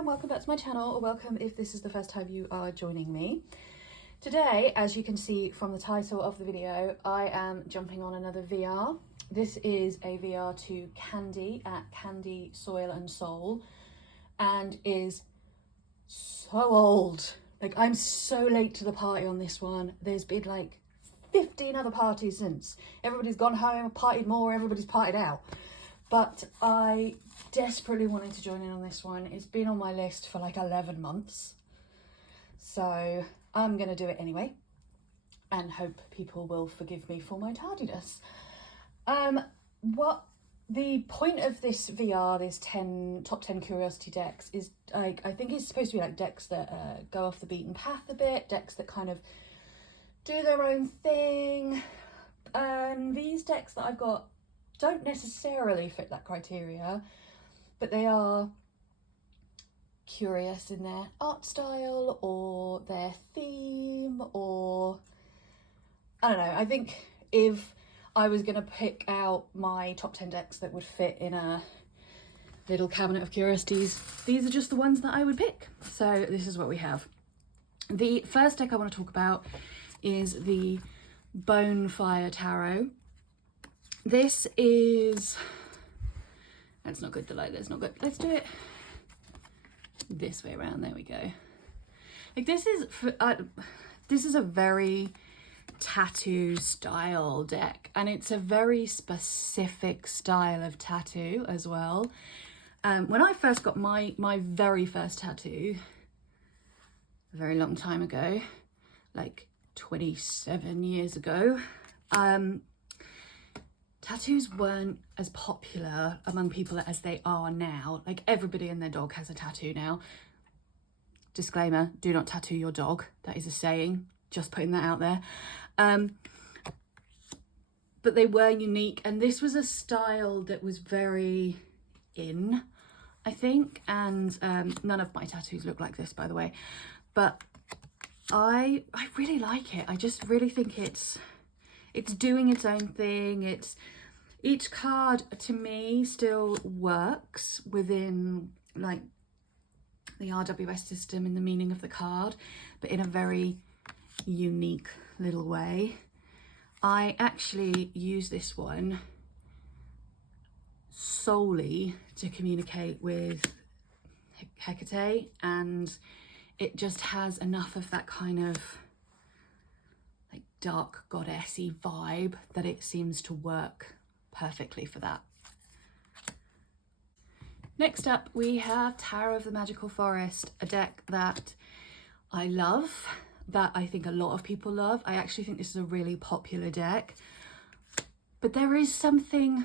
and welcome back to my channel, or welcome if this is the first time you are joining me. Today, as you can see from the title of the video, I am jumping on another VR. This is a VR to Candy at Candy Soil and Soul, and is so old. Like, I'm so late to the party on this one. There's been like 15 other parties since. Everybody's gone home, partied more, everybody's partied out. But I desperately wanted to join in on this one. It's been on my list for like 11 months. So I'm going to do it anyway and hope people will forgive me for my tardiness. What the point of this VR, this top 10 curiosity decks, is like, I think it's supposed to be like decks that go off the beaten path a bit, decks that kind of do their own thing. And these decks that I've got don't necessarily fit that criteria, but they are curious in their art style or their theme, or I don't know. I think if I was going to pick out my top 10 decks that would fit in a little cabinet of curiosities, these are just the ones that I would pick. So this is what we have. The first deck I want to talk about is the Bonefire Tarot. This is, that's not good, the light, that's not good. Let's do it this way around, there we go. Like, this is a very tattoo style deck, and it's a very specific style of tattoo as well. When I first got my very first tattoo, a very long time ago, like 27 years ago, tattoos weren't as popular among people as they are now. Like, everybody and their dog has a tattoo now. Disclaimer, do not tattoo your dog. That is a saying, just putting that out there. But they were unique, and this was a style that was very in, I think. And none of my tattoos look like this, by the way. But I really like it. I just really think it's doing its own thing. Each card to me still works within like the RWS system and the meaning of the card, but in a very unique little way. I actually use this one solely to communicate with Hecate, and it just has enough of that kind of like dark goddessy vibe that it seems to work perfectly for that. Next up, we have Tarot of the Magical Forest, a deck that I love, that I think a lot of people love. I actually think this is a really popular deck, but there is something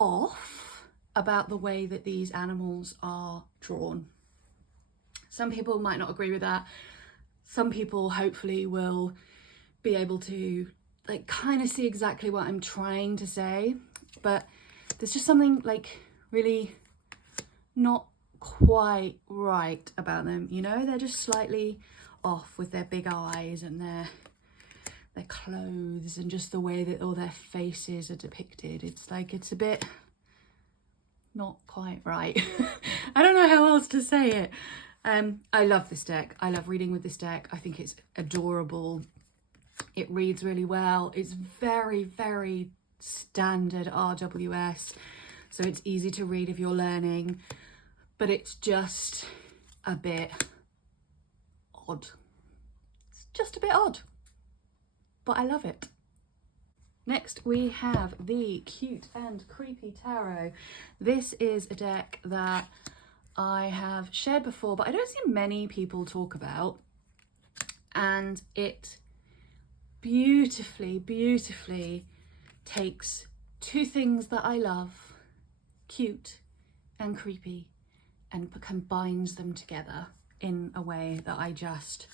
off about the way that these animals are drawn. Some people might not agree with that. Some people hopefully will be able to like kind of see exactly what I'm trying to say, but there's just something like really not quite right about them, you know? They're just slightly off with their big eyes and their clothes and just the way that all their faces are depicted. It's like, it's a bit not quite right. I don't know how else to say it. I love this deck. I love reading with this deck. I think it's adorable. It reads really well. It's very, very standard RWS, so it's easy to read if you're learning, but it's just a bit odd. It's just a bit odd, but I love it. Next, we have the Cute and Creepy Tarot. This is a deck that I have shared before, but I don't see many people talk about, and it beautifully takes two things that I love, cute and creepy, and combines them together in a way that I just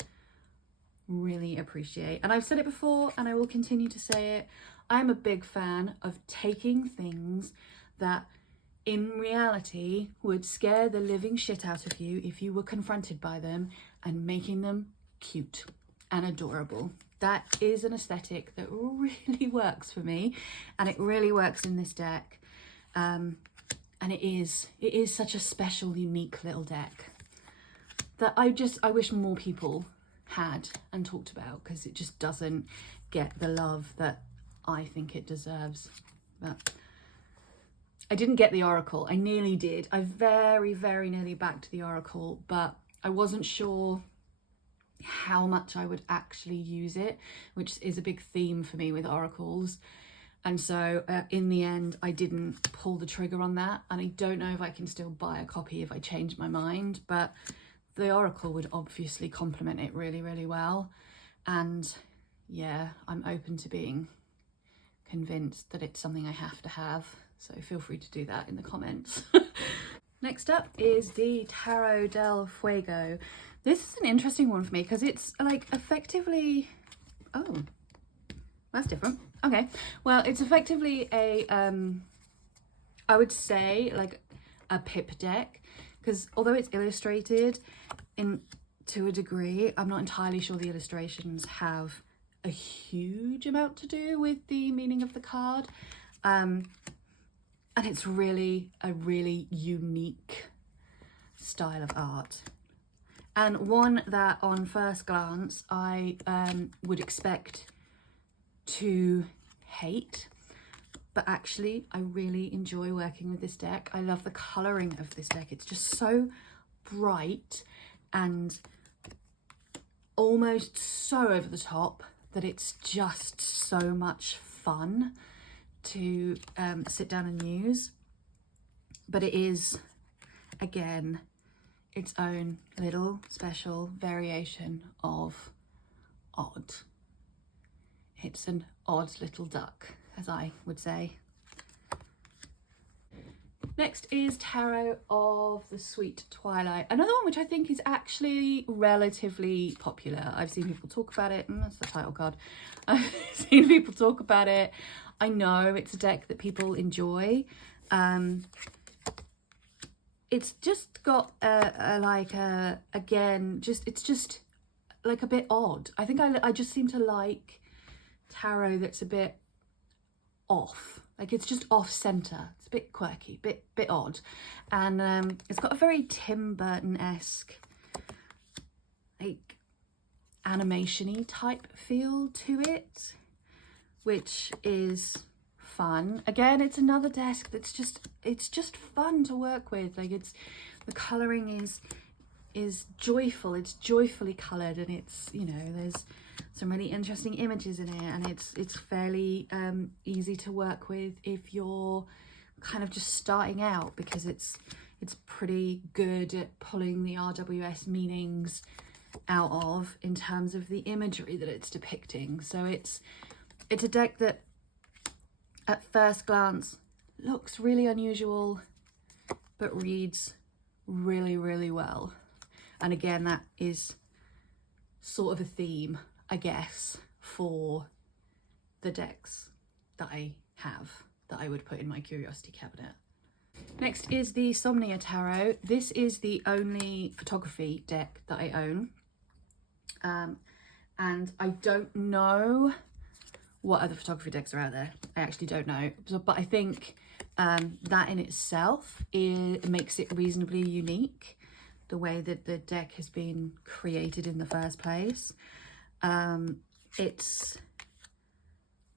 really appreciate. And I've said it before, and I will continue to say it. I'm a big fan of taking things that in reality would scare the living shit out of you if you were confronted by them, and making them cute and adorable. That is an aesthetic that really works for me, and it really works in this deck. And it is such a special, unique little deck that I wish more people had and talked about, because it just doesn't get the love that I think it deserves. But I didn't get the Oracle. I nearly did. I very, very nearly backed the Oracle, but I wasn't sure how much I would actually use it, which is a big theme for me with Oracles. And so in the end, I didn't pull the trigger on that. And I don't know if I can still buy a copy if I change my mind, but the Oracle would obviously complement it really, really well. And yeah, I'm open to being convinced that it's something I have to have. So feel free to do that in the comments. Next up is the Tarot del Fuego. This is an interesting one for me because it's like effectively, oh, that's different. Okay, well, it's effectively a, I would say like a pip deck, because although it's illustrated to a degree, I'm not entirely sure the illustrations have a huge amount to do with the meaning of the card. And it's really a really unique style of art, and one that on first glance I would expect to hate, but actually I really enjoy working with this deck. I love the colouring of this deck. It's just so bright and almost so over the top that it's just so much fun to sit down and use. But it is, again, its own little special variation of odd. It's an odd little duck, as I would say. Next is Tarot of the Sweet Twilight. Another one which I think is actually relatively popular. I've seen people talk about it. That's the title card. I've seen people talk about it. I know it's a deck that people enjoy. It's just got it's just like a bit odd. I think I just seem to like tarot that's a bit off. Like it's just off center. It's a bit quirky, bit odd. And it's got a very Tim Burton-esque like animation-y type feel to it, which is fun. Again, it's another desk that's just fun to work with. Like the coloring is joyful. It's joyfully colored, and it's, you know, there's some really interesting images in it, and it's fairly easy to work with if you're kind of just starting out, because it's pretty good at pulling the RWS meanings out of in terms of the imagery that it's depicting. So it's a deck that at first glance looks really unusual but reads really, really well. And again, that is sort of a theme, I guess, for the decks that I have, that I would put in my curiosity cabinet. Next is the Somnia Tarot. This is the only photography deck that I own. And I don't know what other photography decks are out there. I actually don't know. But I think that in itself makes it reasonably unique, the way that the deck has been created in the first place. It's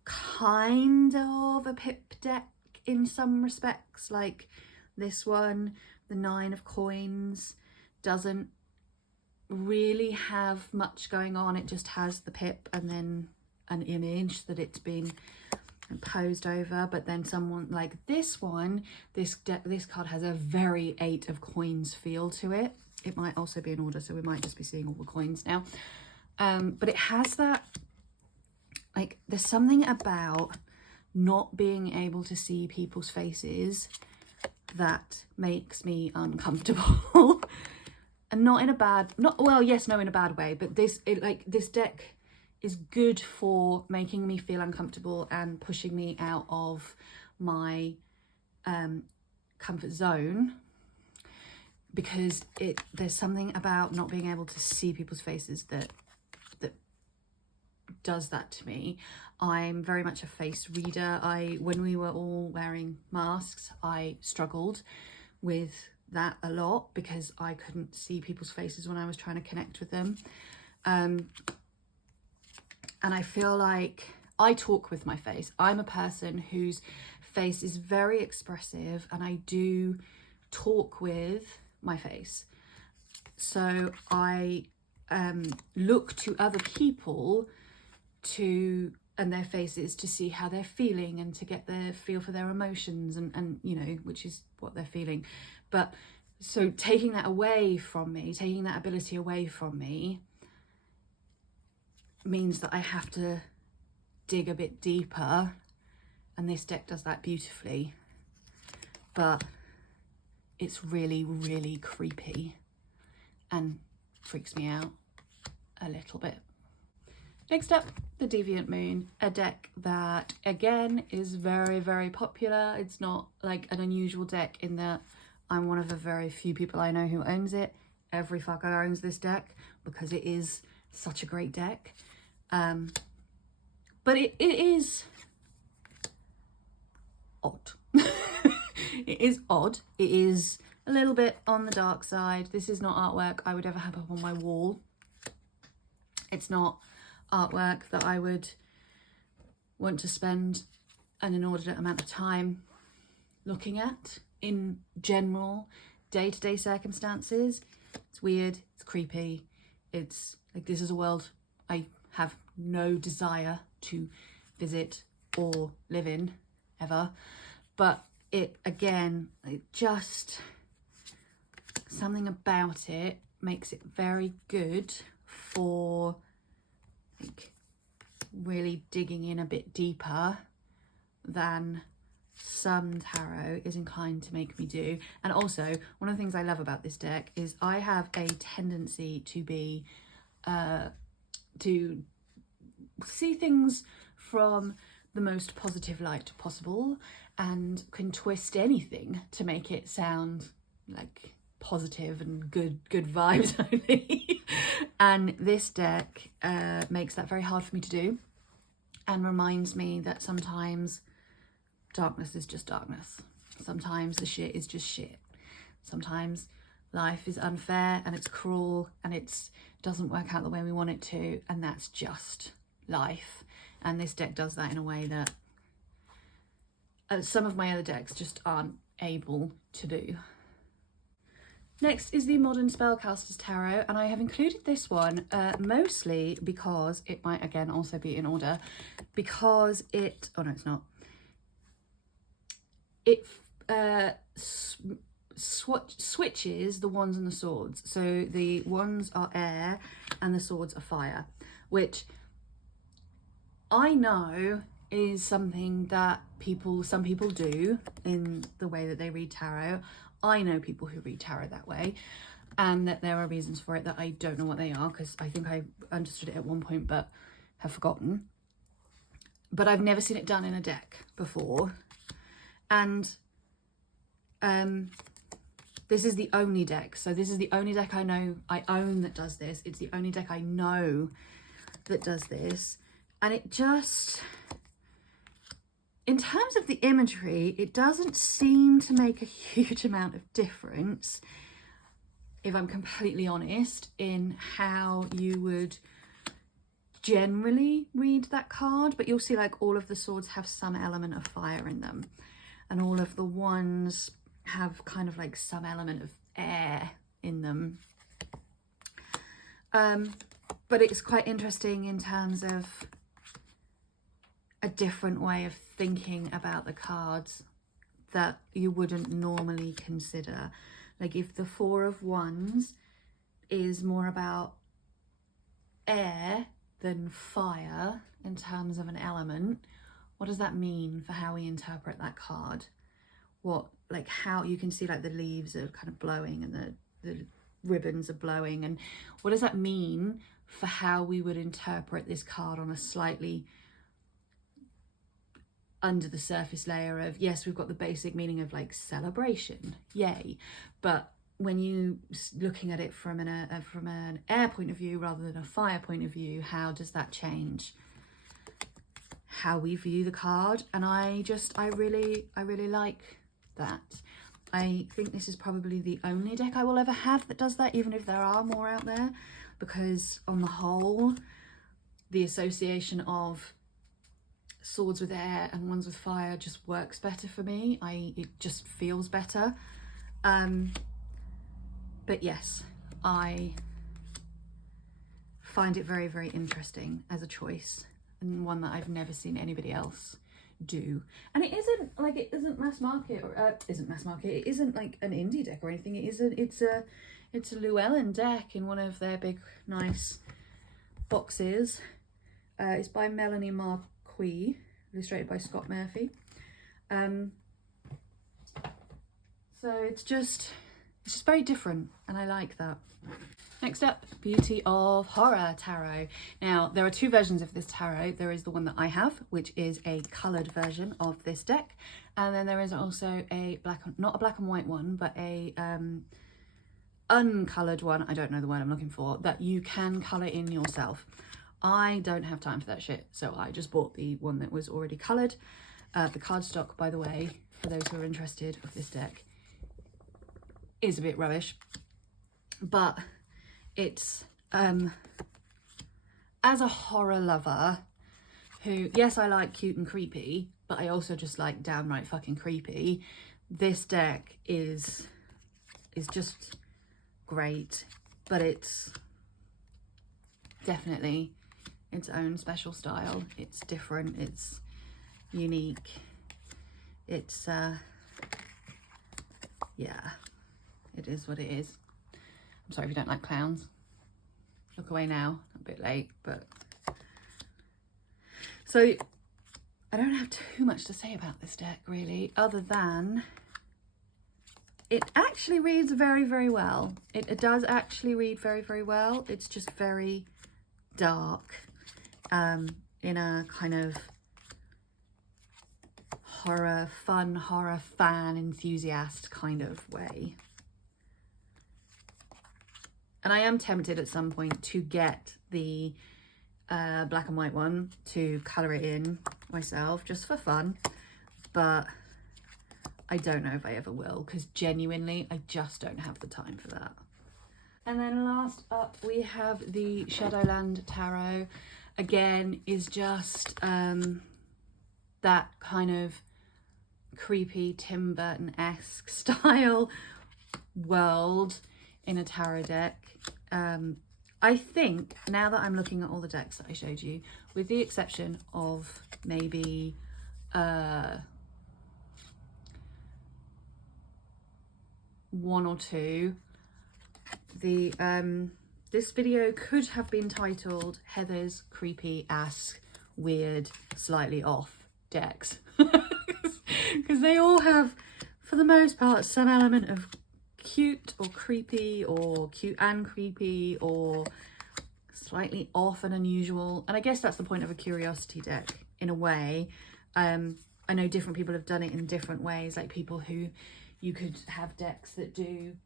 kind of a pip deck in some respects. Like this one, the 9 of coins, doesn't really have much going on. It just has the pip and then an image that it's been posed over. But then someone like this one, this card has a very 8 of coins feel to it. It might also be in order, so we might just be seeing all the coins now. But it has that, like, there's something about not being able to see people's faces that makes me uncomfortable. And not in a bad, in a bad way, but this deck is good for making me feel uncomfortable and pushing me out of my comfort zone, because there's something about not being able to see people's faces that does that to me. I'm very much a face reader. When we were all wearing masks, I struggled with that a lot because I couldn't see people's faces when I was trying to connect with them. And I feel like I talk with my face. I'm a person whose face is very expressive, and I do talk with my face. So I look to other people and their faces to see how they're feeling and to get their feel for their emotions and you know, which is what they're feeling. But so taking that away from me, taking that ability away from me, means that I have to dig a bit deeper, and this deck does that beautifully, but it's really, really creepy and freaks me out a little bit. Next up, the Deviant Moon, a deck that again is very, very popular. It's not like an unusual deck in that I'm one of the very few people I know who owns it. Every fucker owns this deck because it is such a great deck. But it is odd. It is odd. It is a little bit on the dark side. This is not artwork I would ever have up on my wall. It's not artwork that I would want to spend an inordinate amount of time looking at in general day-to-day circumstances. It's weird, it's creepy, it's like this is a world I have no desire to visit or live in ever. But it, again, it just, something about it makes it very good for like really digging in a bit deeper than some tarot is inclined to make me do. And also, one of the things I love about this deck is I have a tendency to be to see things from the most positive light possible, and can twist anything to make it sound like positive and good vibes only. And this deck makes that very hard for me to do, and reminds me that sometimes darkness is just darkness. Sometimes the shit is just shit. Sometimes life is unfair and it's cruel and it doesn't work out the way we want it to, and that's just life. And this deck does that in a way that some of my other decks just aren't able to do. Next is the Modern Spellcasters Tarot, and I have included this one mostly because it might again also be in order, because it, oh no it's not, it switches the wands and the swords. So the wands are air and the swords are fire, which I know is something that some people do in the way that they read tarot. I know people who read tarot that way, and that there are reasons for it that I don't know what they are, because I think I understood it at one point but have forgotten. But I've never seen it done in a deck before, and this is the only deck. So this is the only deck I know I own that does this. It's the only deck I know that does this, and it just, in terms of the imagery, it doesn't seem to make a huge amount of difference, if I'm completely honest, in how you would generally read that card. But you'll see like all of the swords have some element of fire in them, and all of the wands have kind of like some element of air in them. But it's quite interesting in terms of a different way of thinking about the cards that you wouldn't normally consider. Like if the Four of Wands is more about air than fire in terms of an element, what does that mean for how we interpret that card? What, like how you can see like the leaves are kind of blowing and the ribbons are blowing, and what does that mean for how we would interpret this card on a slightly under the surface layer of, yes, we've got the basic meaning of like celebration, yay, but when you looking at it from an air point of view rather than a fire point of view, how does that change? how we view the card, and I really like that. I think this is probably the only deck I will ever have that does that, even if there are more out there, because on the whole, the association of swords with air and ones with fire just works better for me. It just feels better. But yes, I find it very, very interesting as a choice, and one that I've never seen anybody else do. And it isn't like, it isn't mass market, or it isn't like an indie deck or anything. It's a Llewellyn deck in one of their big nice boxes. It's by Melanie Marquis, illustrated by Scott Murphy. So it's just very different, and I like that. Next up, Beauty of Horror Tarot. Now, there are two versions of this tarot. There is the one that I have, which is a coloured version of this deck. And then there is also a not a black and white one, but a uncoloured one, I don't know the word I'm looking for, that you can colour in yourself. I don't have time for that shit, so I just bought the one that was already coloured. The cardstock, by the way, for those who are interested, of this deck is a bit rubbish, but it's as a horror lover who, yes, I like cute and creepy, but I also just like downright fucking creepy, this deck is just great. But it's definitely its own special style. It's different, it's unique, it's yeah, it is what it is. I'm sorry if you don't like clowns. Look away now, a bit late, but... So, I don't have too much to say about this deck, really, other than it actually reads very, very well. It does actually read very, very well. It's just very dark, in a kind of horror fan enthusiast kind of way. And I am tempted at some point to get the black and white one to colour it in myself, just for fun. But I don't know if I ever will, because genuinely, I just don't have the time for that. And then last up, we have the Shadowland Tarot. Again, is just that kind of creepy Tim Burton-esque style world in a tarot deck. I think, now that I'm looking at all the decks that I showed you, with the exception of maybe one or two, the this video could have been titled Heather's creepy ass weird slightly off decks, because they all have, for the most part, some element of cute or cute and creepy, or slightly off and unusual. And I guess that's the point of a curiosity deck in a way. I know different people have done it in different ways, like people who you could have decks that do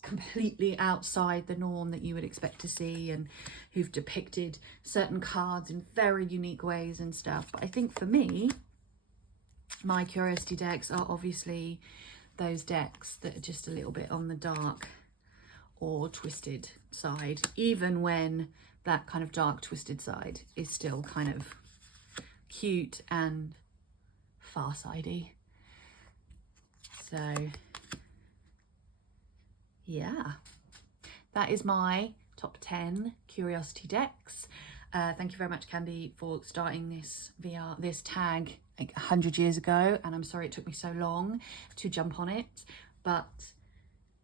completely outside the norm that you would expect to see, and who've depicted certain cards in very unique ways and stuff. But I think for me, my curiosity decks are obviously those decks that are just a little bit on the dark or twisted side, even when that kind of dark twisted side is still kind of cute and far-sidey. So yeah, that is my top 10 curiosity decks. Thank you very much, Candy, for starting this tag like 100 years ago, and I'm sorry it took me so long to jump on it, but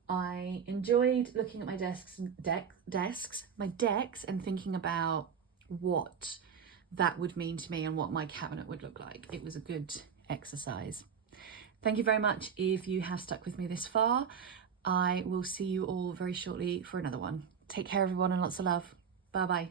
I enjoyed looking at my decks and thinking about what that would mean to me and what my cabinet would look like. It was a good exercise. Thank you very much if you have stuck with me this far. I will see you all very shortly for another one. Take care, everyone, and lots of love. Bye bye.